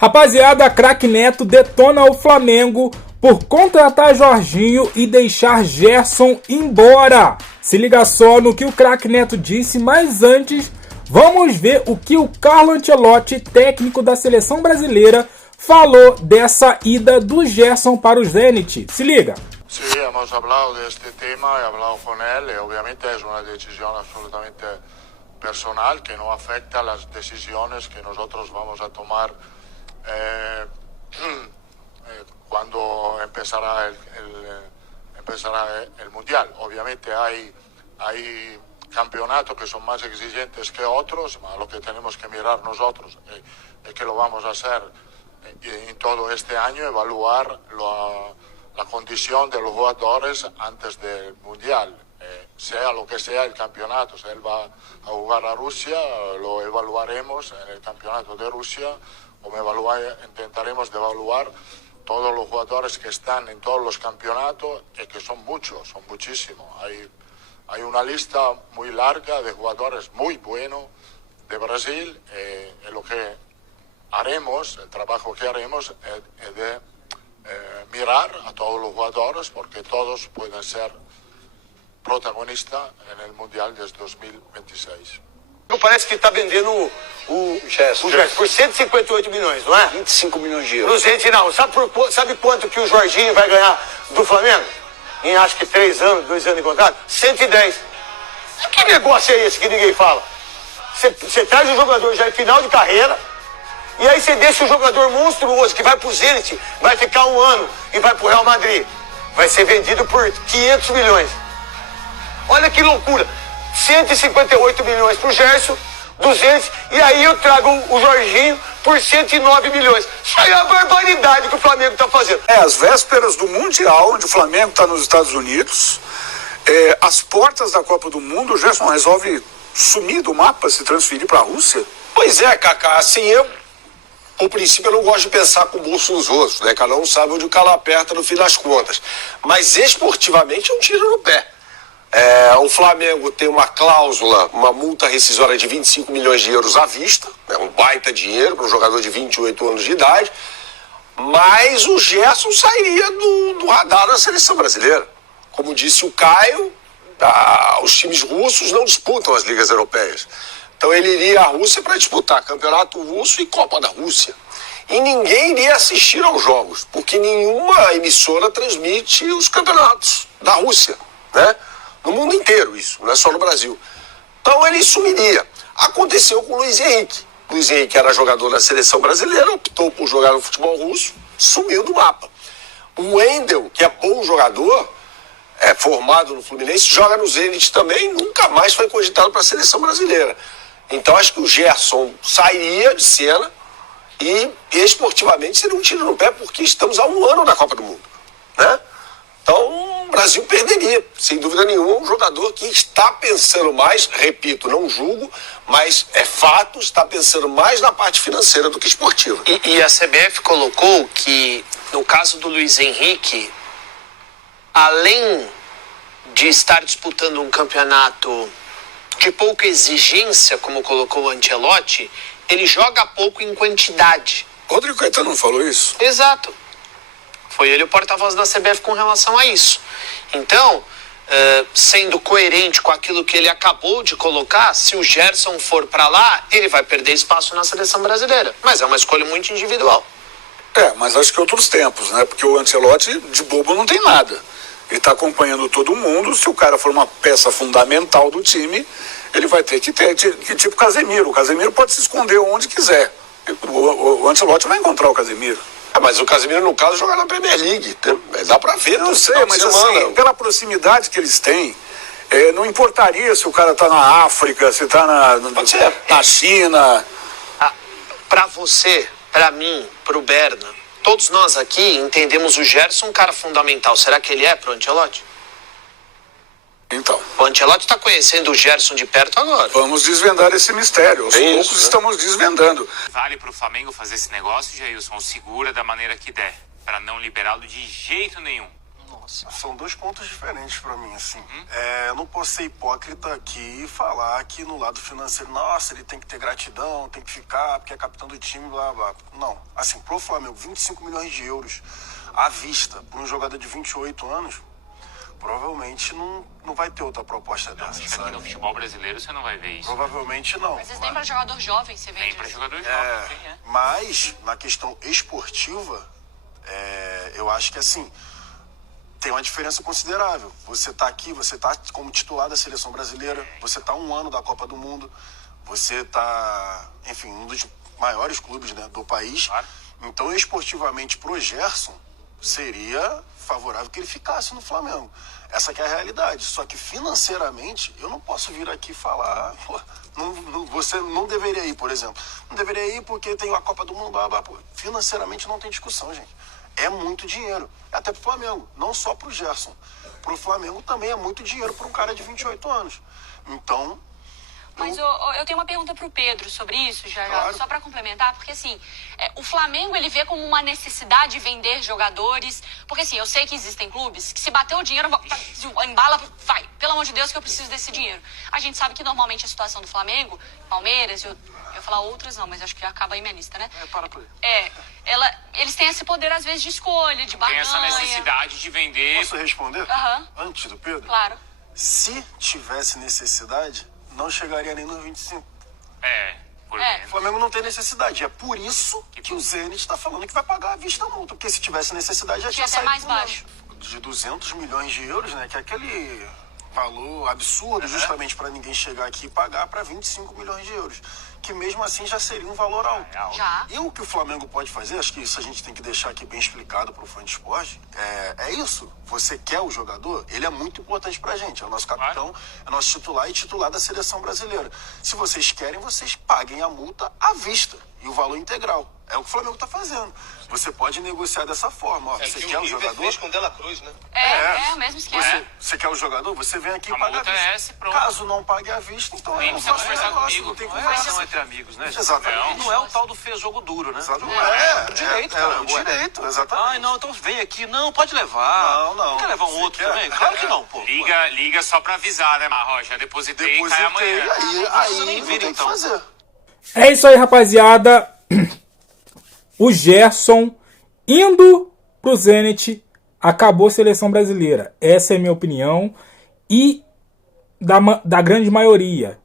Rapaziada, craque Neto detona o Flamengo por contratar Jorginho e deixar Gerson embora. Se liga só no que o craque Neto disse, mas antes vamos ver o que o Carlo Ancelotti, técnico da seleção brasileira, falou dessa ida do Gerson para o Zenit. Se liga. Sí, hemos hablado de este tema, he hablado con él y obviamente es una decisión absolutamente personal que no afecta a las decisiones que nosotros vamos a tomar cuando empezará el Mundial. Obviamente hay campeonatos que son más exigentes que otros, lo que tenemos que mirar nosotros es que lo vamos a hacer en todo este año, evaluar la condición de los jugadores antes del Mundial. Sea lo que sea el campeonato, si él va a jugar a Rusia, lo evaluaremos en el campeonato de Rusia, como intentaremos de evaluar todos los jugadores que están en todos los campeonatos, y que son muchos, son muchísimos. Hay una lista muy larga de jugadores muy buenos de Brasil, y lo que haremos, el trabajo que haremos es de mirar a todos los jugadores, porque todos pueden ser protagonistas en el Mundial de 2026. Parece que está vendendo o Gerson por 158 milhões, não é? 25 milhões de euros. Pro Zenit não. Sabe quanto que o Jorginho vai ganhar do Flamengo? Em acho que 3 anos, 2 anos de contrato? 110. Que negócio é esse que ninguém fala? Você traz o jogador já em final de carreira, e aí você deixa o jogador monstruoso que vai pro Zenit, vai ficar 1 ano e vai pro Real Madrid. Vai ser vendido por 500 milhões. Olha que loucura. 158 milhões pro Gerson, 200, e aí eu trago o Jorginho por 109 milhões. Isso aí é a barbaridade que o Flamengo tá fazendo. Às vésperas do Mundial, onde o Flamengo está nos Estados Unidos, às portas da Copa do Mundo, o Gerson resolve sumir do mapa, se transferir para a Rússia? Pois é, Kaká, assim, por princípio, eu não gosto de pensar com o bolso nos outros, né? Cada um sabe onde o calo aperta no fim das contas. Mas esportivamente é um tiro no pé. O Flamengo tem uma cláusula, uma multa rescisória de 25 milhões de euros à vista, né? Um baita dinheiro para um jogador de 28 anos de idade, mas o Gerson sairia do radar da seleção brasileira. Como disse o Caio, os times russos não disputam as ligas europeias. Então ele iria à Rússia para disputar Campeonato Russo e Copa da Rússia. E ninguém iria assistir aos jogos, porque nenhuma emissora transmite os campeonatos da Rússia, né? No mundo inteiro isso, não é só no Brasil. Então ele sumiria. Aconteceu com o Luiz Henrique. Luiz Henrique era jogador da seleção brasileira, optou por jogar no futebol russo, sumiu do mapa. O Wendel, que é bom jogador, formado no Fluminense, joga no Zenit também, nunca mais foi cogitado para a seleção brasileira. Então acho que o Gerson sairia de cena e esportivamente seria um tiro no pé, porque estamos há 1 ano da Copa do Mundo, né? Então o Brasil perderia, sem dúvida nenhuma, um jogador que está pensando mais, repito, não julgo, mas é fato, está pensando mais na parte financeira do que esportiva. E a CBF colocou que, no caso do Luiz Henrique, além de estar disputando um campeonato de pouca exigência, como colocou o Ancelotti, ele joga pouco em quantidade. Rodrigo Caetano não falou isso? Exato. Foi ele o porta-voz da CBF com relação a isso. Então, sendo coerente com aquilo que ele acabou de colocar, se o Gerson for para lá, ele vai perder espaço na seleção brasileira. Mas é uma escolha muito individual. Mas acho que outros tempos, né? Porque o Ancelotti de bobo não tem nada. Ele está acompanhando todo mundo. Se o cara for uma peça fundamental do time, ele vai ter que ter, tipo Casemiro. O Casemiro pode se esconder onde quiser. O Ancelotti vai encontrar o Casemiro. Mas o Casemiro, no caso, joga na Premier League. Dá pra ver. Eu sei, mas assim, pela proximidade que eles têm, não importaria se o cara tá na África, se tá na China. Pra você, pra mim, pro Berna, todos nós aqui entendemos o Gerson um cara fundamental. Será que ele é pro Ancelotti? Então. O Ancelotti está conhecendo o Gerson de perto agora. Vamos desvendar esse mistério. Aos poucos estamos desvendando. Vale pro Flamengo fazer esse negócio, Jailson, segura da maneira que der, para não liberá-lo de jeito nenhum. São dois pontos diferentes para mim, assim. Eu não posso ser hipócrita aqui e falar que no lado financeiro, nossa, ele tem que ter gratidão, tem que ficar, porque é capitão do time, blá, blá. Não. Assim, pro Flamengo, 25 milhões de euros à vista para um jogador de 28 anos, provavelmente não vai ter outra proposta dessa, Acho que sabe? aqui no futebol brasileiro você não vai ver isso. Provavelmente não. Às vezes nem para jogador jovem você vende. Nem para jogador jovem, sim, é. Mas, na questão esportiva, eu acho que assim, tem uma diferença considerável. Você tá aqui, você tá como titular da seleção brasileira, você tá 1 ano da Copa do Mundo, você tá, enfim, um dos maiores clubes, né, do país. Claro. Então, esportivamente, pro Gerson, seria favorável que ele ficasse no Flamengo. Essa que é a realidade. Só que financeiramente, eu não posso vir aqui falar, você não deveria ir, por exemplo. Não deveria ir porque tem a Copa do Mundo, blá, blá, blá. Financeiramente não tem discussão, gente. É muito dinheiro. Até pro Flamengo, não só pro Gerson. Pro Flamengo também é muito dinheiro para um cara de 28 anos. Então... Mas eu tenho uma pergunta pro Pedro sobre isso, já, Claro. só para complementar, porque assim, o Flamengo ele vê como uma necessidade vender jogadores, porque assim, eu sei que existem clubes que se bater o dinheiro, embala, vai, pelo amor de Deus que eu preciso desse dinheiro. A gente sabe que normalmente a situação do Flamengo, Palmeiras, eu ia falar outros não, mas acho que acaba aí minha lista, né? Para por aí. Eles têm esse poder às vezes de escolha, de barganha. Tem essa necessidade de vender. Posso responder? Aham. Antes do Pedro? Claro. Se tivesse necessidade, não chegaria nem nos 25. Por O menos. Flamengo não tem necessidade. É por isso que o Zenit está falando que vai pagar à vista a multa. Porque se tivesse necessidade, já tinha até saído mais do Flamengo. baixo. De 200 milhões de euros, né? Que é aquele valor absurdo, justamente para ninguém chegar aqui e pagar para 25 milhões de euros. Que mesmo assim já seria um valor alto. Já. E o que o Flamengo pode fazer, acho que isso a gente tem que deixar aqui bem explicado para o fã de esporte, é isso. Você quer o jogador, ele é muito importante para a gente. É o nosso capitão, é nosso titular e titular da seleção brasileira. Se vocês querem, vocês paguem a multa à vista e o valor integral. É o que o Flamengo está fazendo. Você pode negociar dessa forma. Ó, você quer o jogador? fez com o Dela Cruz, né? É o mesmo esquema. Você quer o jogador? Você vem aqui e A paga multa à vista. é essa e pronto. Caso não pague à vista, então Nem eu não precisa faço conversar negócio, comigo. não tem Não é conversa. ação entre amigos, né? Exatamente. Não é o tal do fez jogo duro, né? Exatamente. É o direito, é cara. o direito, exatamente. Ai, não, então vem aqui. Não, pode levar. Não. Quer levar um Você outro quer? também? Claro que não, pô. Liga só pra avisar, né, Marrocha? Depositei e cai Depositei, amanhã. aí nem não vira, tem o que então. fazer. É isso aí, rapaziada. O Gerson indo pro Zenit, acabou a seleção brasileira. Essa é a minha opinião. E da grande maioria.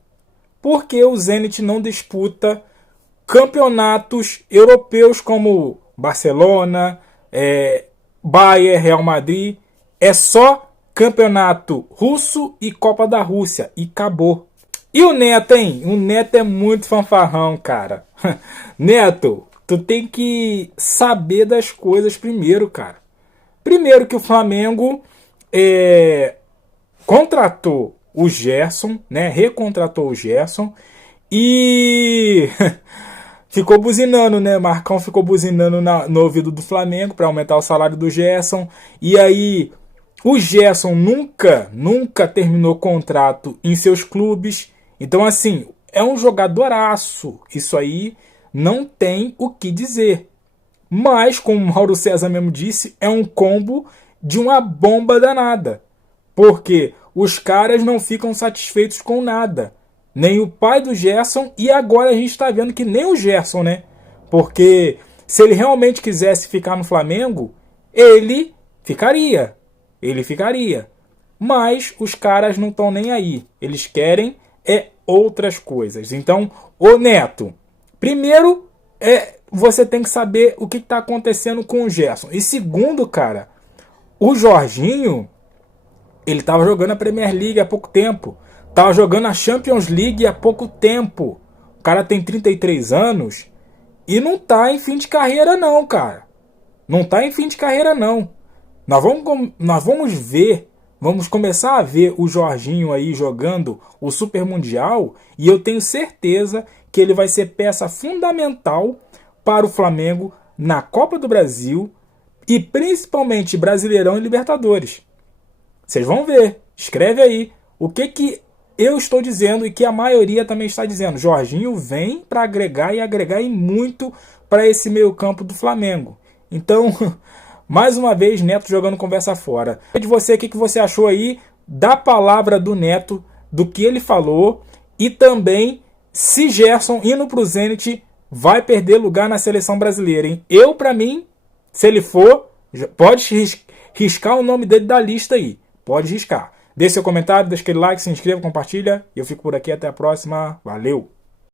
Porque o Zenit não disputa campeonatos europeus como Barcelona, Bayern, Real Madrid. É só campeonato russo e Copa da Rússia. E acabou. E o Neto, hein? O Neto é muito fanfarrão, cara. Neto, tu tem que saber das coisas primeiro, cara. Primeiro que o Flamengo contratou o Gerson, né? Recontratou o Gerson e ficou buzinando, né? Marcão ficou buzinando no ouvido do Flamengo para aumentar o salário do Gerson. E aí o Gerson nunca terminou contrato em seus clubes. Então, assim, é um jogadoraço. Isso aí não tem o que dizer. Mas, como o Mauro César mesmo disse, é um combo de uma bomba danada. Porque os caras não ficam satisfeitos com nada. Nem o pai do Gerson, e agora a gente está vendo que nem o Gerson, né? Porque se ele realmente quisesse ficar no Flamengo, ele ficaria. Mas os caras não estão nem aí. Eles querem outras coisas. Então, ô Neto, primeiro você tem que saber o que está acontecendo com o Gerson. E segundo, cara, o Jorginho, ele estava jogando a Premier League há pouco tempo. Estava jogando a Champions League há pouco tempo. O cara tem 33 anos e não tá em fim de carreira não, cara. Não tá em fim de carreira não. Nós vamos ver, vamos começar a ver o Jorginho aí jogando o Super Mundial e eu tenho certeza que ele vai ser peça fundamental para o Flamengo na Copa do Brasil e principalmente Brasileirão e Libertadores. Vocês vão ver. Escreve aí o que eu estou dizendo e que a maioria também está dizendo. Jorginho vem para agregar e agregar e muito para esse meio campo do Flamengo. Então, Mais uma vez, Neto jogando conversa fora. De você, o que você achou aí da palavra do Neto, do que ele falou, e também se Gerson indo pro Zenit vai perder lugar na seleção brasileira, hein? Pra mim, se ele for, pode riscar o nome dele da lista aí. Pode riscar. Deixe seu comentário, deixa aquele like, se inscreva, compartilha. E eu fico por aqui, até a próxima. Valeu!